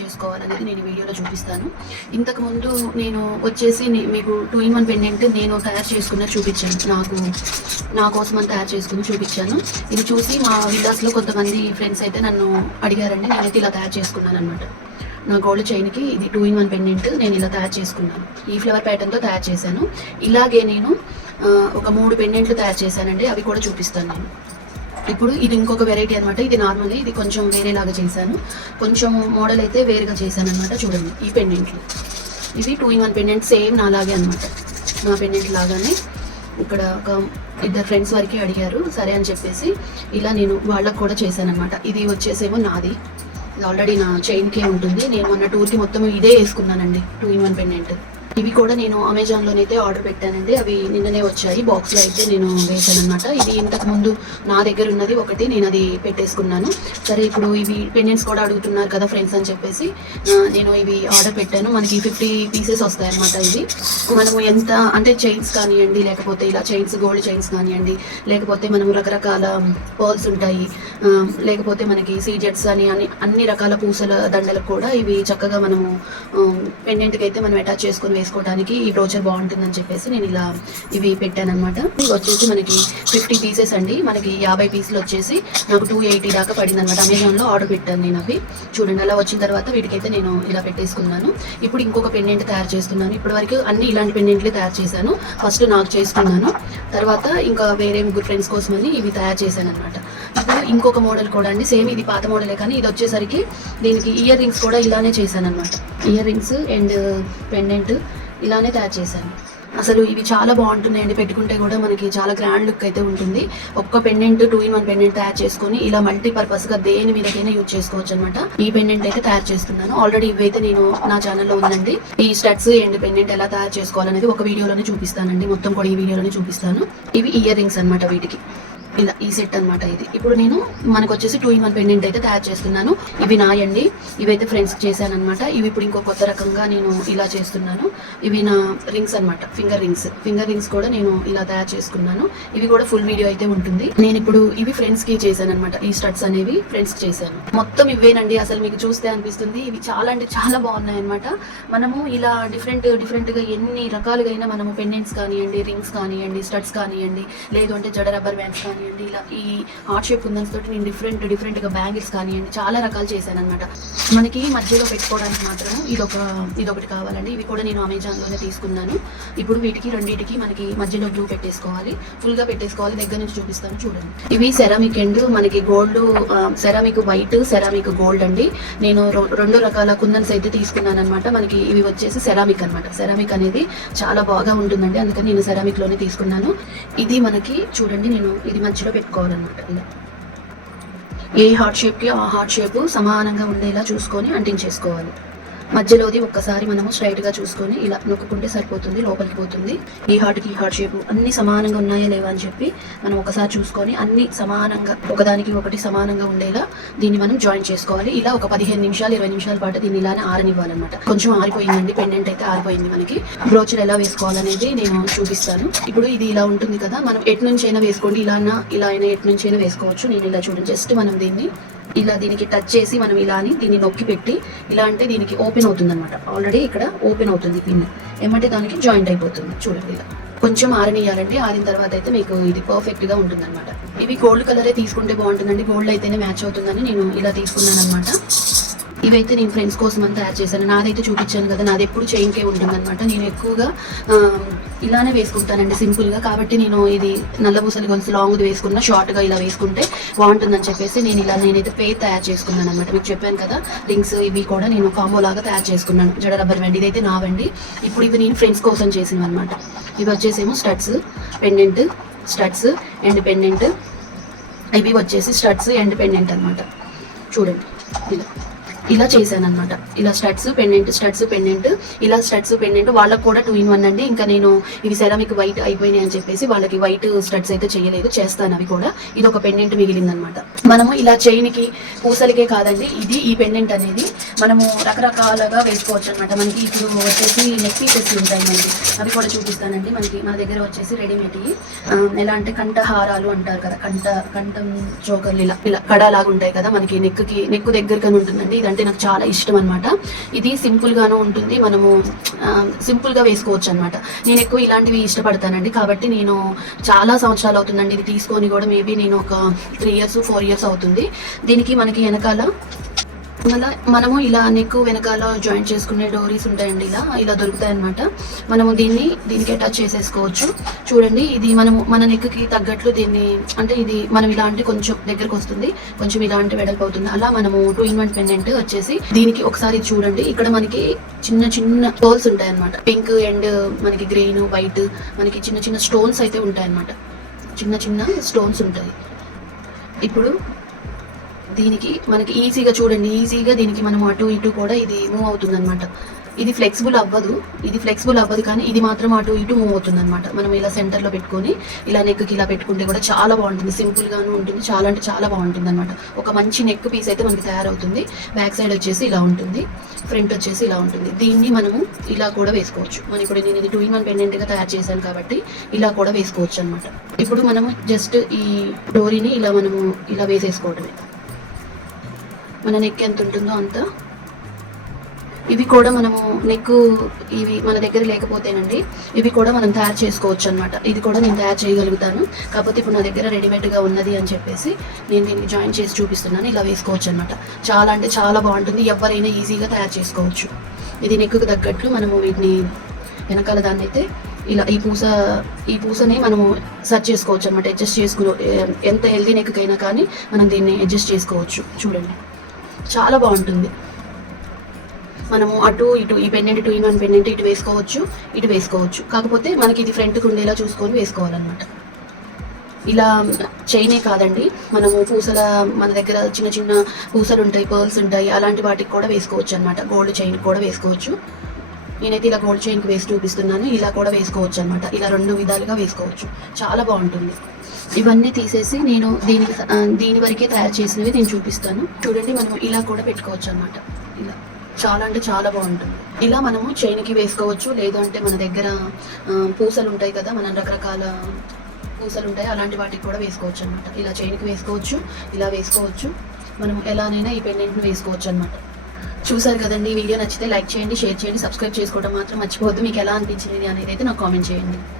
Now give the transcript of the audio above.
చేసుకోవాలనేది నేను వీడియోలో చూపిస్తాను. ఇంతకు ముందు నేను వచ్చేసి మీకు టూ ఇన్ వన్ పెండెంట్ నేను తయారు చేసుకున్న చూపించాను. నాకు నా కోసం అని తయారు చేసుకుని చూపించాను. ఇది చూసి మా విల్లాస్లో కొంతమంది ఫ్రెండ్స్ అయితే నన్ను అడిగారండి నేనైతే ఇలా తయారు చేసుకున్నాను అనమాట నా గోల్డ్ చైన్కి ఇది టూ ఇన్ వన్ పెండెంట్ నేను ఇలా తయారు చేసుకున్నాను. ఈ ఫ్లవర్ ప్యాటర్న్తో తయారు చేశాను. ఇలాగే నేను ఒక మూడు పెండెంట్లు తయారు చేశానండి అవి కూడా చూపిస్తాను నేను. ఇప్పుడు ఇది ఇంకొక వెరైటీ అనమాట ఇది నార్మల్ ఇది కొంచెం వేరేలాగా చేశాను. కొంచెం మోడల్ అయితే వేరుగా చేశాను అనమాట చూడండి ఈ పెండెంట్లు ఇవి two in one pendant same నాలాగే అనమాట నా పెండెంట్ లాగానే ఇక్కడ ఒక ఇద్దరు ఫ్రెండ్స్ వరకే అడిగారు సరే అని చెప్పేసి ఇలా నేను వాళ్ళకు కూడా చేశాను అనమాట ఇది వచ్చేసేమో నాది. ఆల్రెడీ నా చైన్కే ఉంటుంది. నేను మొన్న టూర్కి మొత్తం ఇదే వేసుకున్నానండి టూ ఇన్ వన్ పెండెంట్ ఇవి కూడా నేను అమెజాన్లోనైతే ఆర్డర్ పెట్టానండి. అవి నిన్ననే వచ్చాయి. బాక్స్లో అయితే నేను వేసాను అనమాట ఇది ఇంతకు ముందు నా దగ్గర ఉన్నది ఒకటి. నేను అది పెట్టేసుకున్నాను. సరే ఇప్పుడు ఇవి పెండెంట్స్ కూడా అడుగుతున్నారు కదా ఫ్రెండ్స్ అని చెప్పేసి నేను ఇవి ఆర్డర్ పెట్టాను. మనకి ఫిఫ్టీ పీసెస్ వస్తాయన్నమాట ఇవి. మనము ఎంత అంటే చైన్స్ కానివ్వండి లేకపోతే ఇలా చైన్స్ గోల్డ్ చైన్స్ కానివ్వండి లేకపోతే మనం రకరకాల పర్ల్స్ ఉంటాయి లేకపోతే మనకి సీజెట్స్ అని అని అన్ని రకాల పూసల దండలకు కూడా ఇవి చక్కగా మనము పెండెంట్కి అయితే మనం అటాచ్ చేసుకొని వేసుకోవడానికి ఈ బ్రోచర్ బాగుంటుందని చెప్పేసి నేను ఇలా ఇవి పెట్టాను అనమాట ఇవి వచ్చేసి మనకి ఫిఫ్టీ పీసెస్ అండి. మనకి యాభై పీసులు వచ్చేసి నాకు టూ ఎయిటీ దాకా పడింది అనమాట అమెజాన్లో ఆర్డర్ పెట్టాను నేను అవి. చూడండి అలా వచ్చిన తర్వాత వీటికైతే నేను ఇలా పెట్టేసుకున్నాను. ఇప్పుడు ఇంకొక పెండెంట్ తయారు చేస్తున్నాను. ఇప్పటి వరకు అన్ని ఇలాంటి పెండెంట్లే తయారు చేశాను. ఫస్ట్ నాకు చేసుకున్నాను. తర్వాత ఇంకా వేరే ముగ్గురు ఫ్రెండ్స్ కోసమని ఇవి తయారు చేశాను అనమాట ఇంకొక మోడల్ కూడా అండి. సేమ్ ఇది పాత మోడలే కానీ ఇది వచ్చేసరికి దీనికి ఇయర్ రింగ్స్ కూడా ఇలానే చేశాను అనమాట ఇయర్ రింగ్స్ అండ్ పెండెంట్ ఇలానే తయారు చేశాను. అసలు ఇవి చాలా బాగుంటున్నాయండి. పెట్టుకుంటే కూడా మనకి చాలా గ్రాండ్ లుక్ అయితే ఉంటుంది. ఒక్క pendant two in one pendant తయారు చేసుకుని ఇలా మల్టీపర్పస్గా దేని మీదకైనా యూజ్ చేసుకోవచ్చు అనమాట ఈ పెండెంట్ అయితే తయారు చేస్తున్నాను. ఆల్రెడీ ఇవైతే నేను నా ఛానల్లో ఉందండి. ఈ స్టడ్స్ అండ్ పెండెంట్ ఎలా తయారు చేసుకోవాలనేది ఒక వీడియోలోనే చూపిస్తానండి. మొత్తం కూడా ఈ వీడియోలోనే చూపిస్తాను. ఇవి ఇయర్ రింగ్స్ అనమాట వీటికి. ఇలా ఈ సెట్ అనమాట ఇది. ఇప్పుడు నేను మనకు వచ్చేసి టూ ఇన్ వన్ పెండెంట్ అయితే తయారు చేస్తున్నాను. ఇవి నాయండి. ఇవైతే ఫ్రెండ్స్కి చేశాను అనమాట ఇవి ఇప్పుడు ఇంకో కొత్త రకంగా నేను ఇలా చేస్తున్నాను. ఇవి నా రింగ్స్ అన్నమాట. ఫింగర్ రింగ్స్ ఫింగర్ రింగ్స్ కూడా నేను ఇలా తయారు చేసుకున్నాను. ఇవి కూడా ఫుల్ వీడియో అయితే ఉంటుంది. నేను ఇప్పుడు ఇవి ఫ్రెండ్స్కి చేశాను అనమాట ఈ స్టడ్స్ అనేవి ఫ్రెండ్స్కి చేశాను. మొత్తం ఇవేనండి అసలు మీకు చూస్తే అనిపిస్తుంది. ఇవి చాలా అంటే చాలా బాగున్నాయి అనమాట మనము ఇలా డిఫరెంట్ డిఫరెంట్గా ఎన్ని రకాలుగా అయినా మనము పెండెంట్స్ కానివ్వండి రింగ్స్ కానివ్వండి స్టడ్స్ కానివ్వండి లేదు అంటే జడ రబ్బర్ బ్యాండ్స్ కానివ్వండి ఇలా ఈ హార్ట్ షేప్ కుందన్స్ తోటి నేను డిఫరెంట్ డిఫరెంట్గా బ్యాంగిల్స్ కానివ్వండి చాలా రకాలు చేశాను అనమాట మనకి మధ్యలో పెట్టుకోవడానికి మాత్రం ఇదొక ఇదొకటి కావాలండి. ఇవి కూడా నేను అమెజాన్లోనే తీసుకున్నాను. ఇప్పుడు వీటికి రెండింటికి మనకి మధ్యలో గ్లూ పెట్టేసుకోవాలి. ఫుల్గా పెట్టేసుకోవాలి. దగ్గర నుంచి చూపిస్తాను చూడండి. ఇవి సెరామిక్ అండ్ మనకి gold ceramic white ceramic gold అండి. నేను రెండు రకాల కుందన్స్ అయితే తీసుకున్నాను అనమాట మనకి ఇవి వచ్చేసి సెరామిక్ అన్నమాట. సెరామిక్ అనేది చాలా బాగా ఉంటుందండి. అందుకని నేను సెరామిక్లోనే తీసుకున్నాను. ఇది మనకి చూడండి నేను ఇది మధ్యలో పెట్టుకోవాలన్నమాట ఇలా ఏ హార్ట్ షేప్కి ఆ హార్ట్ షేప్ సమానంగా ఉండేలా చూసుకొని అంటించేసుకోవాలి. మధ్యలోది ఒక్కసారి మనము స్ట్రైట్గా చూసుకొని ఇలా నొక్కుంటే సరిపోతుంది లోపలికి పోతుంది. ఈ హార్ట్కి ఈ హార్ట్ షేప్ అన్ని సమానంగా ఉన్నాయా లేవా అని చెప్పి మనం ఒకసారి చూసుకొని అన్ని సమానంగా ఒకదానికి ఒకటి సమానంగా ఉండేలా దీన్ని మనం జాయిన్ చేసుకోవాలి. ఇలా ఒక పదిహేను నిమిషాలు ఇరవై నిమిషాల పాటు దీన్ని ఇలానే ఆరనివ్వాలన్నమాట. కొంచెం ఆరిపోయిందండి పెండెంట్ అయితే ఆరిపోయింది మనకి. బ్రోచర్ ఎలా వేసుకోవాలనేది నేను చూపిస్తాను. ఇప్పుడు ఇది ఇలా ఉంటుంది కదా మనం ఎటు నుంచి అయినా వేసుకోండి ఇలా అయినా ఇలా అయినా ఎటు నుంచి అయినా వేసుకోవచ్చు. నేను ఇలా చూడండి. జస్ట్ మనం దీన్ని ఇలా దీనికి టచ్ చేసి మనం ఇలా అని దీన్ని నొక్కి పెట్టి ఇలా అంటే దీనికి ఓపెన్ అవుతుంది అనమాట ఆల్రెడీ ఇక్కడ ఓపెన్ అవుతుంది పిన్ ఏమంటే దానికి జాయింట్ అయిపోతుంది. చూడండి ఇలా. కొంచెం ఆరనియాలండి ఆరిన తర్వాత అయితే మీకు ఇది పర్ఫెక్ట్గా ఉంటుంది అనమాట ఇవి గోల్డ్ కలరే తీసుకుంటే బాగుంటుందండి. గోల్డ్ అయితేనే మ్యాచ్ అవుతుందని నేను ఇలా తీసుకున్నాను అనమాట ఇవైతే నేను ఫ్రెండ్స్ కోసం అని తయారు చేశాను. నాదైతే చూపించాను కదా నాది ఎప్పుడు చైన్కే ఉంటుంది అనమాట నేను ఎక్కువగా ఇలానే వేసుకుంటానండి సింపుల్గా కాబట్టి నేను ఇది నల్లబూసలి గొలుసు లాంగ్ వేసుకున్న షార్ట్గా ఇలా వేసుకుంటే బాగుంటుందని చెప్పేసి నేను ఇలా నేనైతే పే తయారు చేసుకున్నాను అనమాట మీకు చెప్పాను కదా రింగ్స్ ఇవి కూడా నేను కాంబో లాగా తయారు చేసుకున్నాను. జడ రబ్బర్ వెండి ఇదైతే నావండి ఇప్పుడు ఇవి నేను ఫ్రెండ్స్ కోసం చేసినవి అనమాట ఇవి వచ్చేసేమో studs pendant studs and pendant ఇవి వచ్చేసి స్టడ్స్ అండ్ పెండెంట్ అనమాట చూడండి. ఇలా. ఇలా చేశాను అనమాట ఇలా స్టడ్స్ పెండెంట్ స్టడ్స్ పెండెంట్ ఇలా స్టడ్స్ పెండెంట్. వాళ్ళకి కూడా టూ ఇన్ వన్ అండి. ఇంకా నేను ఇవి సెరామిక్ వైట్ అయిపోయినాయి అని చెప్పేసి వాళ్ళకి వైట్ స్టడ్స్ అయితే చేయలేదు. చేస్తాను అవి కూడా. ఇది ఒక పెండెంట్ మిగిలిందనమాట మనము ఇలా చైన్కి పూసలకే కాదండి. ఇది ఈ పెండెంట్ అనేది మనము రకరకాలుగా వేసుకోవచ్చు అనమాట మనకి ఇప్పుడు వచ్చేసి నెక్ పీసెస్ ఉంటాయి మనకి. అవి కూడా చూపిస్తానండి. మనకి మన దగ్గర వచ్చేసి రెడీమేడ్ ఎలా అంటే కంఠహారాలు అంటారు కదా. కంఠ కంఠం చోకర్లు ఇలా ఇలా కడలాగా ఉంటాయి కదా మనకి. నెక్కి నెక్ దగ్గరగానే ఉంటుందండి. ఇది అంటే నాకు చాలా ఇష్టం అనమాట ఇది సింపుల్గానూ ఉంటుంది. మనము సింపుల్గా వేసుకోవచ్చు అనమాట నేను ఎక్కువ ఇలాంటివి ఇష్టపడతానండి. కాబట్టి నేను చాలా సంవత్సరాలు అవుతుందండి ఇది తీసుకొని కూడా మేబీ నేను ఒక త్రీ ఇయర్స్ ఫోర్ ఇయర్స్ అవుతుంది. దీనికి మనకి వెనకాల మళ్ళా మనము ఇలా నెక్ వెనకాల జాయింట్ చేసుకునే డోరీస్ ఉంటాయండి ఇలా. ఇలా దొరుకుతాయి అనమాట మనము దీన్ని దీనికి టచ్ చేసేసుకోవచ్చు. చూడండి ఇది మనము మన నెక్కి తగ్గట్లు దీన్ని అంటే ఇది మనం ఇలాంటి కొంచెం దగ్గరకు వస్తుంది. కొంచెం ఇలాంటి వెడల్పు అవుతుంది. అలా మనము టూ ఇన్ వన్ పెండెంట్ వచ్చేసి దీనికి ఒకసారి చూడండి. ఇక్కడ మనకి చిన్న చిన్న పోల్స్ ఉంటాయి అనమాట పింక్ అండ్ మనకి గ్రీన్ వైట్ మనకి చిన్న చిన్న స్టోన్స్ అయితే ఉంటాయి అనమాట చిన్న చిన్న స్టోన్స్ ఉంటాయి. ఇప్పుడు దీనికి మనకి ఈజీగా చూడండి ఈజీగా దీనికి మనం అటు ఇటు కూడా ఇది మూవ్ అవుతుంది అనమాట ఇది ఫ్లెక్సిబుల్ అవ్వదు ఇది ఫ్లెక్సిబుల్ అవ్వదు కానీ ఇది మాత్రం అటు ఇటు మూవ్ అవుతుంది అనమాట మనం ఇలా సెంటర్లో పెట్టుకొని ఇలా నెక్కి ఇలా పెట్టుకుంటే కూడా చాలా బాగుంటుంది. సింపుల్గాను ఉంటుంది చాలా అంటే చాలా బాగుంటుంది అనమాట ఒక మంచి నెక్ పీస్ అయితే మనకి తయారవుతుంది. బ్యాక్ సైడ్ వచ్చేసి ఇలా ఉంటుంది ఫ్రంట్ వచ్చేసి ఇలా ఉంటుంది. దీన్ని మనము ఇలా కూడా వేసుకోవచ్చు. మనం ఇప్పుడు నేను ఇది టూ ఇన్ వన్ పెండెంట్గా తయారు చేశాను కాబట్టి ఇలా కూడా వేసుకోవచ్చు అనమాట ఇప్పుడు మనము జస్ట్ ఈ డోరీని ఇలా మనము ఇలా వేసేసుకోవటమే. మన నెక్ ఎంత ఉంటుందో అంత. ఇవి కూడా మనము నెక్ ఇవి మన దగ్గర లేకపోతేనండి ఇవి కూడా మనం తయారు చేసుకోవచ్చు అనమాట ఇది కూడా నేను తయారు చేయగలుగుతాను. కాకపోతే ఇప్పుడు నా దగ్గర రెడీమేడ్గా ఉన్నది అని చెప్పేసి నేను దీన్ని జాయిన్ చేసి చూపిస్తున్నాను. ఇలా వేసుకోవచ్చు అనమాట చాలా అంటే చాలా బాగుంటుంది. ఎవరైనా ఈజీగా తయారు చేసుకోవచ్చు. ఇది నెక్కు తగ్గట్లు మనము వీటిని వెనకాల దాన్ని అయితే ఇలా ఈ పూస ఈ పూసని మనము సెర్చ్ చేసుకోవచ్చు అనమాట అడ్జస్ట్ చేసుకుని ఎంత హెల్దీ నెక్ అయినా కానీ మనం దీన్ని అడ్జస్ట్ చేసుకోవచ్చు. చూడండి. చాలా బాగుంటుంది. మనము అటు ఇటు ఈ pendant two in one pendant ఇటు వేసుకోవచ్చు ఇటు వేసుకోవచ్చు. కాకపోతే మనకి ఇది ఫ్రంట్కి ఉండేలా చూసుకొని వేసుకోవాలన్నమాట. ఇలా చైనే కాదండి. మనము పూసల మన దగ్గర చిన్న చిన్న పూసలు ఉంటాయి పర్ల్స్ ఉంటాయి అలాంటి వాటికి కూడా వేసుకోవచ్చు అనమాట గోల్డ్ చైన్ కూడా వేసుకోవచ్చు. నేనైతే ఇలా గోల్డ్ చైన్కి వేసి చూపిస్తున్నాను. ఇలా కూడా వేసుకోవచ్చు అనమాట ఇలా రెండు విధాలుగా వేసుకోవచ్చు. చాలా బాగుంటుంది. ఇవన్నీ తీసేసి నేను దీని దీని వరకే తయారు చేసినవి నేను చూపిస్తాను. చూడండి మనం ఇలా కూడా పెట్టుకోవచ్చు అనమాట ఇలా. చాలా అంటే చాలా బాగుంటుంది. ఇలా మనము చైన్కి వేసుకోవచ్చు. లేదంటే మన దగ్గర పూసలు ఉంటాయి కదా మన రకరకాల పూసలు ఉంటాయి అలాంటి వాటికి కూడా వేసుకోవచ్చు అనమాట ఇలా చైన్కి వేసుకోవచ్చు ఇలా వేసుకోవచ్చు. మనం ఎలానైనా ఈ పెండెంట్ని వేసుకోవచ్చు అనమాట చూసారు కదండి వీడియో నచ్చితే లైక్ చేయండి షేర్ చేయండి సబ్స్క్రైబ్ చేసుకోవడం మాత్రం మర్చిపోవద్దు. మీకు ఎలా అనిపించింది అనేది అయితే నాకు కామెంట్ చేయండి.